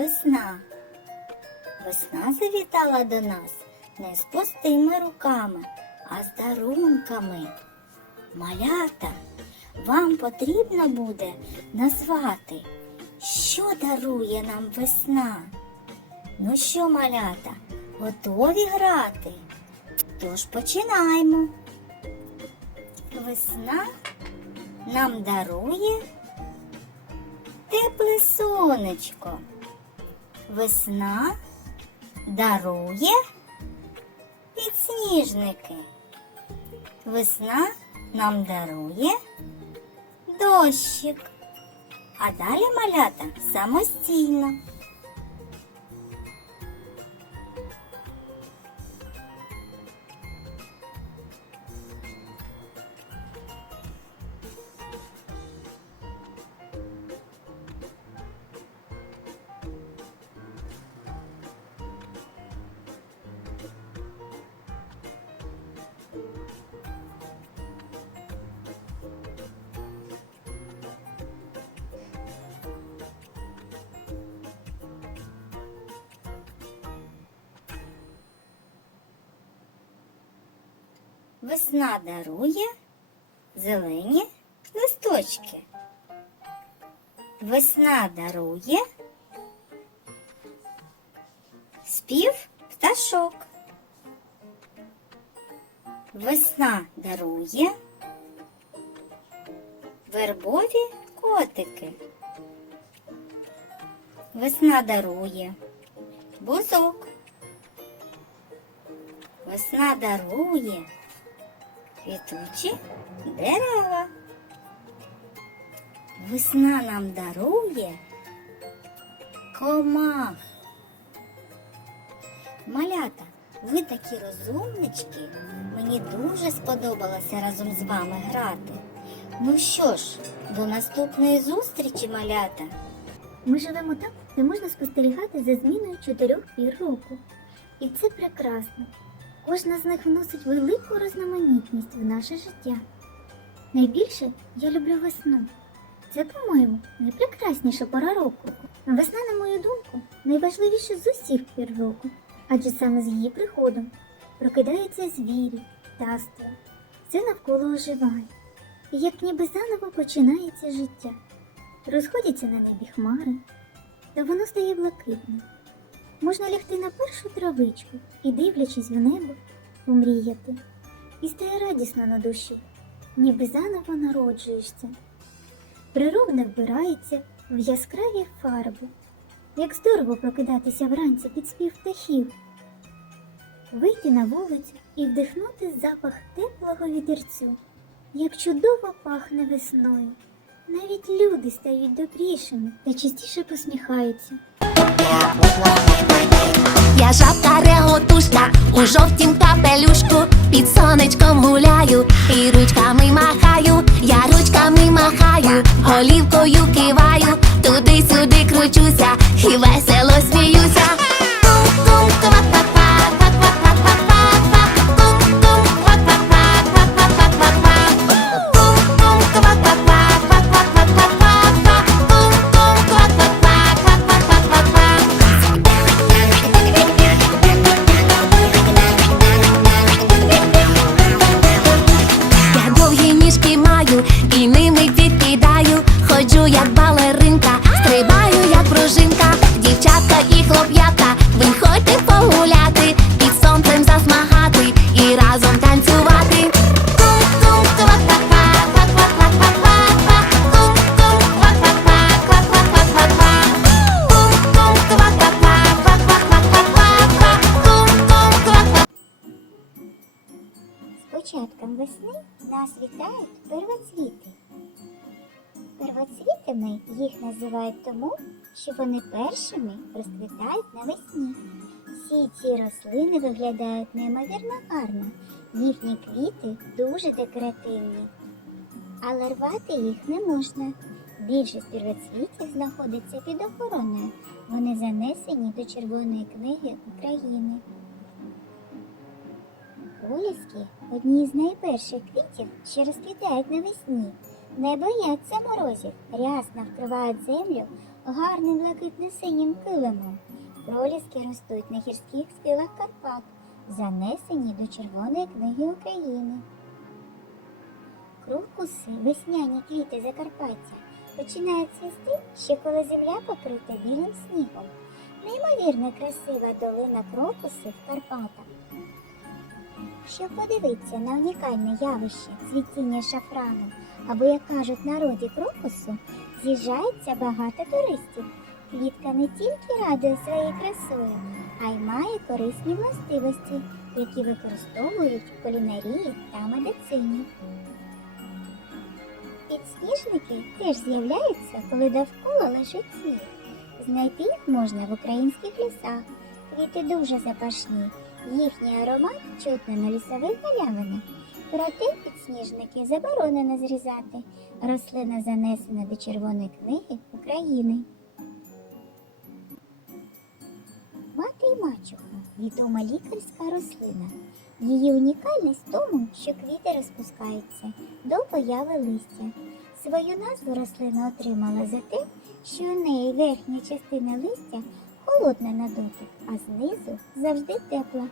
Весна. Весна завітала до нас не з пустими руками, а з дарунками. Малята, вам потрібно буде назвати, що дарує нам весна. Ну що, малята, готові грати? Тож починаємо. Весна нам дарує тепле сонечко. Весна дарує підсніжники. Весна нам дарує дощик. А далі малята самостійно. Весна дарує зелені листочки. Весна дарує спів пташок. Весна дарує вербові котики. Весна дарує бузок. Весна дарує квітучі дерева. Весна нам дарує комах. Малята, ви такі розумнички. Мені дуже сподобалося разом з вами грати. Ну що ж, до наступної зустрічі, малята. Ми живемо там, де можна спостерігати за зміною чотирьох пір року. І це прекрасно. Кожна з них вносить велику різноманітність в наше життя. Найбільше я люблю весну. Це, по-моєму, найпрекрасніша пора року. Весна, на мою думку, найважливіша з усіх пір року, адже саме з її приходом прокидаються звірі, птаства, все навколо оживає. І як ніби заново починається життя. Розходяться на небі хмари, та воно стає блакитним. Можна лягти на першу травичку і, дивлячись в небо, помріяти. І стає радісно на душі, ніби заново народжуєшся. Природа вбирається в яскраві фарби. Як здорово прокидатися вранці під спів птахів, вийти на вулицю і вдихнути запах теплого вітерцю, як чудово пахне весною. Навіть люди стають добрішими та частіше посміхаються. Я жабка реготушка у жовтім капелюшку, під сонечком гуляю і ручками махаю, я ручками махаю, голівкою киваю, туди-сюди кручуся і весело сміюся. Нас вітають первоцвіти. Первоцвітами їх називають тому, що вони першими розквітають навесні. Всі ці рослини виглядають неймовірно гарно. Їхні квіти дуже декоративні. Але рвати їх не можна. Більшість первоцвітів знаходиться під охороною. Вони занесені до Червоної книги України. Проліски одні з найперших квітів, що розквітають навесні. Не бояться морозів, рясно вкривають землю гарним блакитно-синім килимом. Проліски ростуть на гірських схилах Карпат, занесені до Червоної книги України. Крокуси, весняні квіти Закарпаття, починають цвісти ще коли земля покрита білим снігом. Неймовірно красива долина крокусів в Карпатах. Щоб подивитися на унікальне явище цвітіння шафрану, або, як кажуть народі крокусу, з'їжджається багато туристів. Квітка не тільки радує своєю красою, а й має корисні властивості, які використовують в кулінарії та медицині. Підсніжники теж з'являються, коли довкола лежить сніг. Знайти їх можна в українських лісах. Квіти дуже запашні, їхній аромат чутно на лісових галявинах. Проте підсніжники заборонено зрізати. Рослина занесена до Червоної книги України. Мати й мачуха відома лікарська рослина. Її унікальність в тому, що квіти розпускаються до появи листя. Свою назву рослина отримала за те, що у неї верхня частина листя холодна на дотик, а знизу завжди тепла,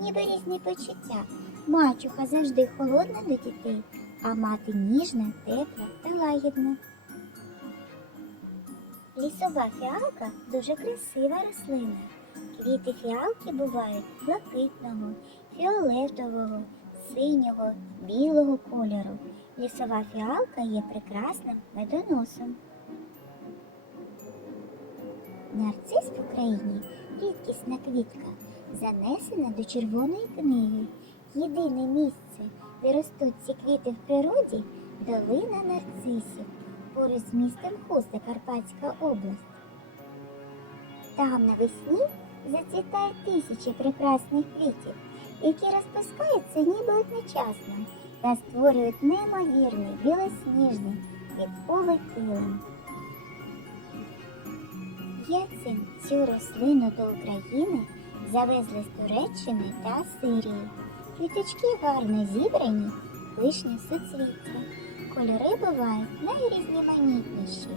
ніби різні почуття. Мачуха завжди холодна до дітей, а мати ніжна, тепла та лагідна. Лісова фіалка дуже красива рослина. Квіти фіалки бувають блакитного, фіолетового, синього, білого кольору. Лісова фіалка є прекрасним медоносом. Нарцис в Україні рідкісна квітка, занесена до Червоної книги. Єдине місце, де ростуть ці квіти в природі долина нарцисів, поруч з містом Хуста, Карпатська область. Там навесні зацвітають тисячі прекрасних квітів, які розпускаються ніби одночасно та створюють неймовірний білосніжний квітковий килим. Яцин цю рослину до України завезли з Туреччини та Сирії. Квіточки гарно зібрані, пишні суцвіття. Кольори бувають найрізноманітніші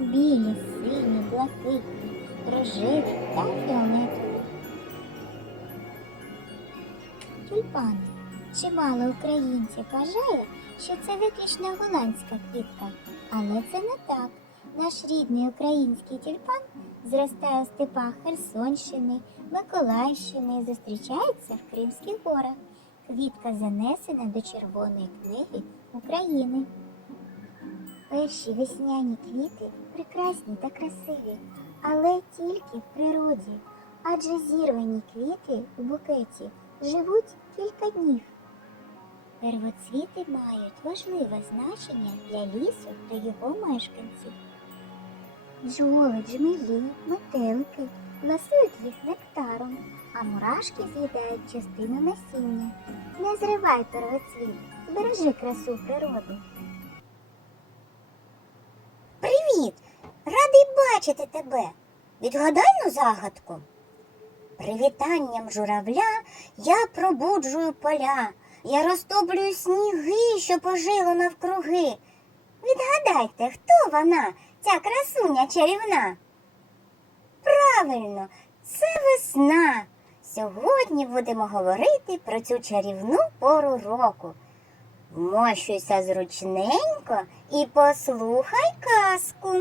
білі, сині, блакитні, рожеві та фіолетові. Тюльпани. Чимало українців вважає, що це виключно голландська квітка, але це не так. Наш рідний український тюльпан зростає у степах Херсонщини, Миколаївщини і зустрічається в Кримських горах. Квітка занесена до Червоної книги України. Перші весняні квіти прекрасні та красиві, але тільки в природі, адже зірвані квіти у букеті живуть кілька днів. Первоцвіти мають важливе значення для лісу та його мешканців. Бджоли, джмелі, метелики ласують їх нектаром, а мурашки з'їдають частину насіння. Не зривай первоцвіт, збережи красу природи. Привіт! Радий бачити тебе. Відгадайну загадку. Привітанням журавля я пробуджую поля, я розтоплюю сніги, що пожило навкруги. Відгадайте, хто вона, ця красуня чарівна? Правильно, це весна. Сьогодні будемо говорити про цю чарівну пору року. Вмощуйся зручненько і послухай казку.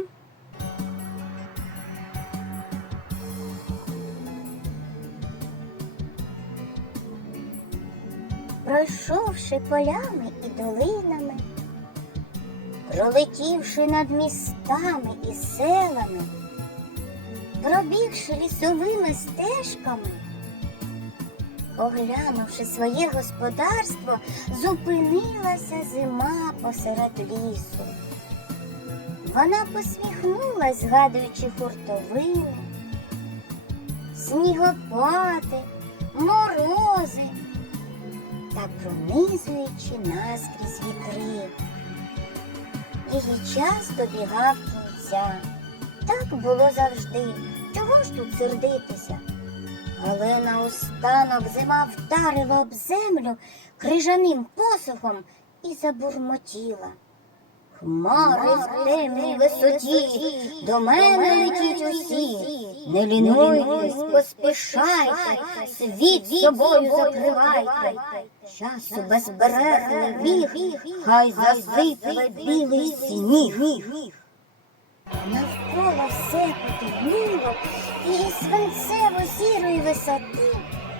Пройшовши полями і долинами, пролетівши над містами і селами, пробігши лісовими стежками, оглянувши своє господарство, зупинилася зима посеред лісу. Вона посміхнулась, згадуючи хуртовини, снігопади, морози та пронизуючи наскрізь вітри. Її час добігав кінця. Так було завжди. Чого ж тут сердитися? Але наостанок зима вдарила об землю крижаним посухом і забурмотіла. Хмари в темній висоті, до мене летіть усі. Не лінуйтесь, поспішайте, світ собою закривайте. Часу безбережний біг, хай засипе білий сніг. Навколо все потемніло, і свинцево-сірої висоти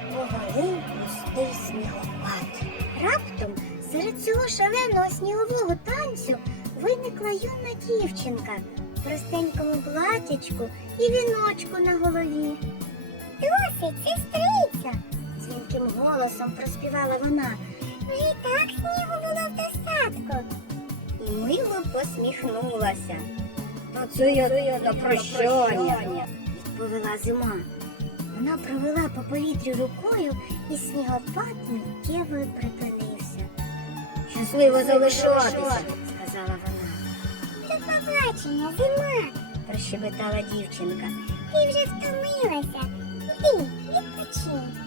повалив густий снігопад. Раптом серед цього шаленого снігового танцю виникла юна дівчинка в простенькому платячку і віночку на голові. Досить, сестриця, дзвінким голосом проспівала вона. Вже і так снігу було в достатку. І мило посміхнулася. Та це я на прощання, відповіла зима. Вона провела по повітрю рукою, і снігопад миттєво припинився. Щасливо залишатися. До зима, прощебетала дівчинка. Ти вже втомилася. Іди, відпочинь.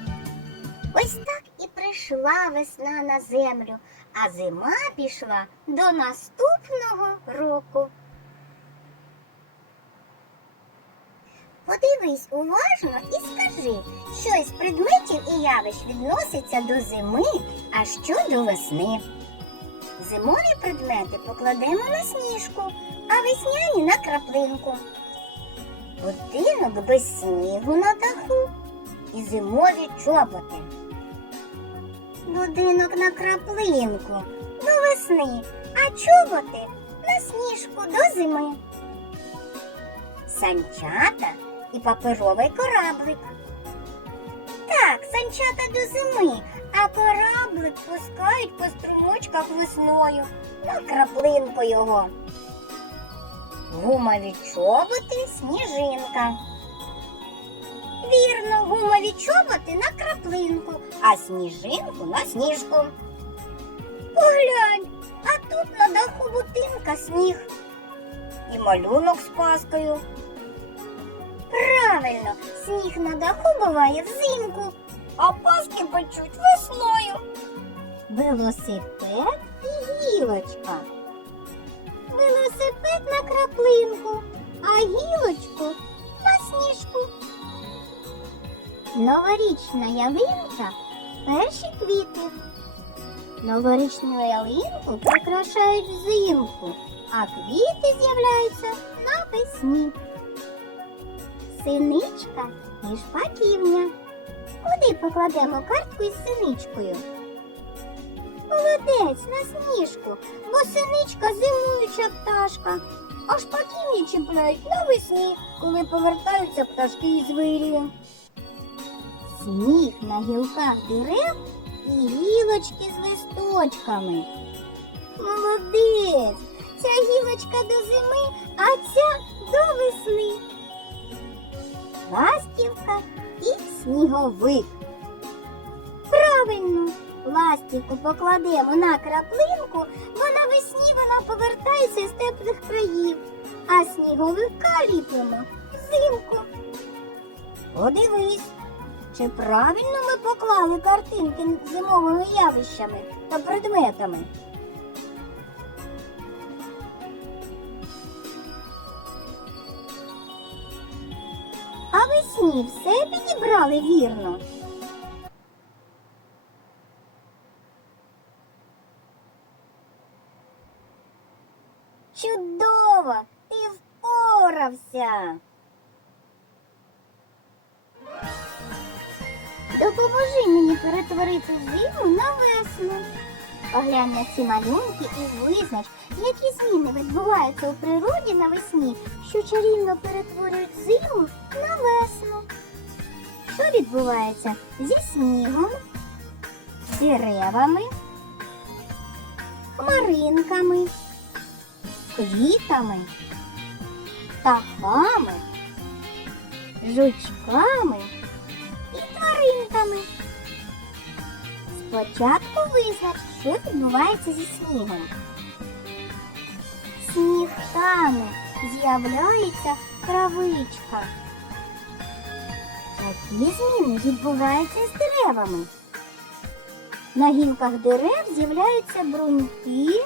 Ось так і прийшла весна на землю, а зима пішла до наступного року. Подивись уважно і скажи, що із предметів і явищ відноситься до зими, а що до весни. Зимові предмети покладемо на сніжку, а весняні на краплинку. Будинок без снігу на даху і зимові чоботи. Будинок на краплинку до весни, а чоботи на сніжку до зими. Санчата і паперовий кораблик. Так, санчата до зими, а кораблик пускають по струмочках весною на краплинку його. Гумові чоботи сніжинка. Вірно, гумові чоботи на краплинку, а сніжинку на сніжку. Поглянь, а тут на даху будинка сніг. І малюнок з паскою. Правильно, сніг на даху буває взимку, а паски печуть весною. Велосипед і гілочка. Велосипед на краплинку, а гілочку на сніжку. Новорічна ялинка перші квіти. Новорічну ялинку прикрашають взимку, а квіти з'являються навесні. Синичка і шпаківня. Куди покладемо картку із синичкою? Молодець на сніжку, бо синичка зимуюча пташка, а шпаківні чіпляють навесні, коли повертаються пташки із вирію. Сніг на гілках дерев і гілочки з листочками. Молодець! Ця гілочка до зими, а ця до весни ластівка і сніговик. Правильно, ластівку покладемо на краплинку, бо навесні вона повертається з теплих країв, а сніговика ліпимо взимку. Подивись, чи правильно ми поклали картинки зимовими явищами та предметами. А весні все підібрали вірно. Чудово! Ти впорався. Допоможи мені перетворити зиму на весну. Поглянь на ці малюнки і визнач, які зміни відбуваються у природі навесні, що чарівно перетворюють зиму на весну. Що відбувається зі снігом, деревами, хмаринками, квітами птахами, жучками і тваринками. Спочатку визнач, що відбувається зі снігом. Сніг тане, з'являється травичка. Які зміни відбуваються з деревами? На гілках дерев з'являються бруньки,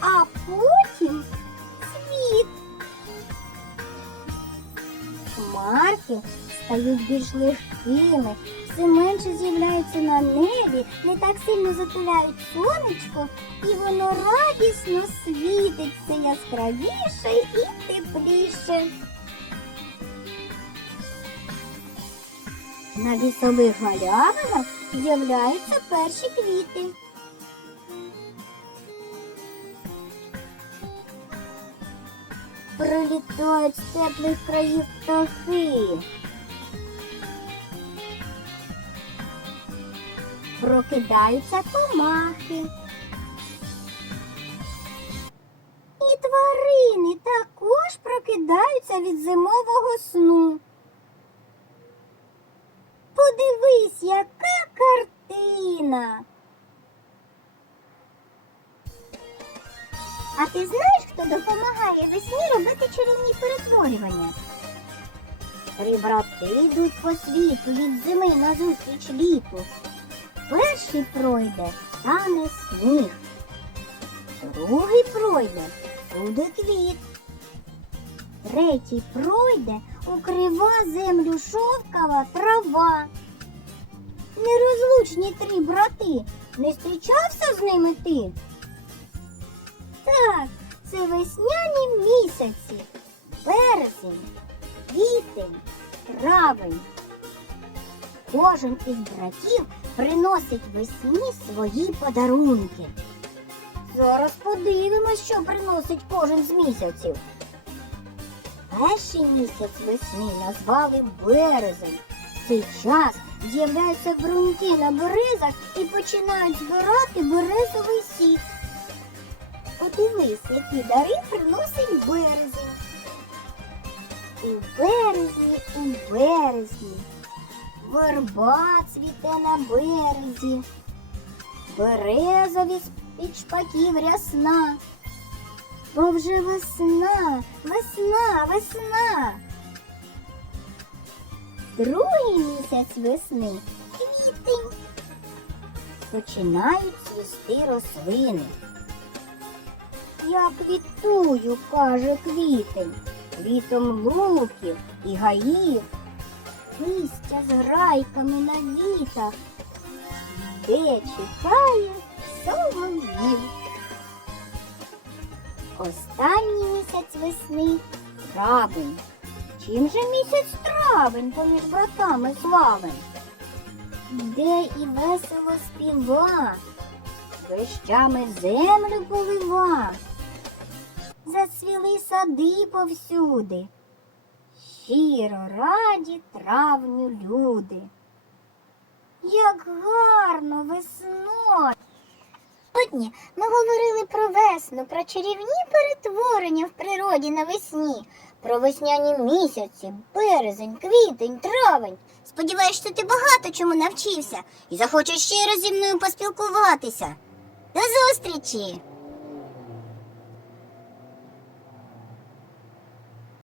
А потім світ. Хмарки стають більш легкими, все менше з'являються на небі, не так сильно затуляють сонечко, і воно радісно світиться яскравіше і тепліше. На лісових галявинах з'являються перші квіти. Прилітають з теплих країв птахи. Прокидаються комахи. І тварини також прокидаються від зимового сну. Подивись, яка картина. А ти знаєш, хто допомагає весні робити чарівні перетворювання? Три брати йдуть по світу від зими назустріч літу. Перший пройде, стане сніг. Другий пройде, буде квіт. Третій пройде, укрива землю шовкова трава. Нерозлучні три брати. Не зустрічався з ними ти? Так, це весняні місяці. Березень, квітень, травень. Кожен із братів приносить весні свої подарунки. Зараз подивимось, що приносить кожен з місяців. Перший місяць весни назвали березень. Цей час з'являються бруньки на березах і починають збирати березовий сік. Подивись, які дари приносить березень. У березні, у березні. Верба цвіте на березі. Березові з-під шпаків рясна. Бо вже весна, весна, весна. Другий місяць весни квітень. Починають цвісти рослини. Я квітую, каже квітень, літом луків і гаїв, листя з грайками на вітах, де чекає солов'їв. Останній місяць весни травень. Чим же місяць травень поміж братами славен? Де і весело співа, дощами землю полива, зацвіли сади повсюди, щиро раді травню люди. Як гарно весною! Сьогодні ми говорили про весну, про чарівні перетворення в природі навесні, про весняні місяці, березень, квітень, травень. Сподіваюсь, що ти багато чому навчився і захочеш ще раз зі мною поспілкуватися. До зустрічі!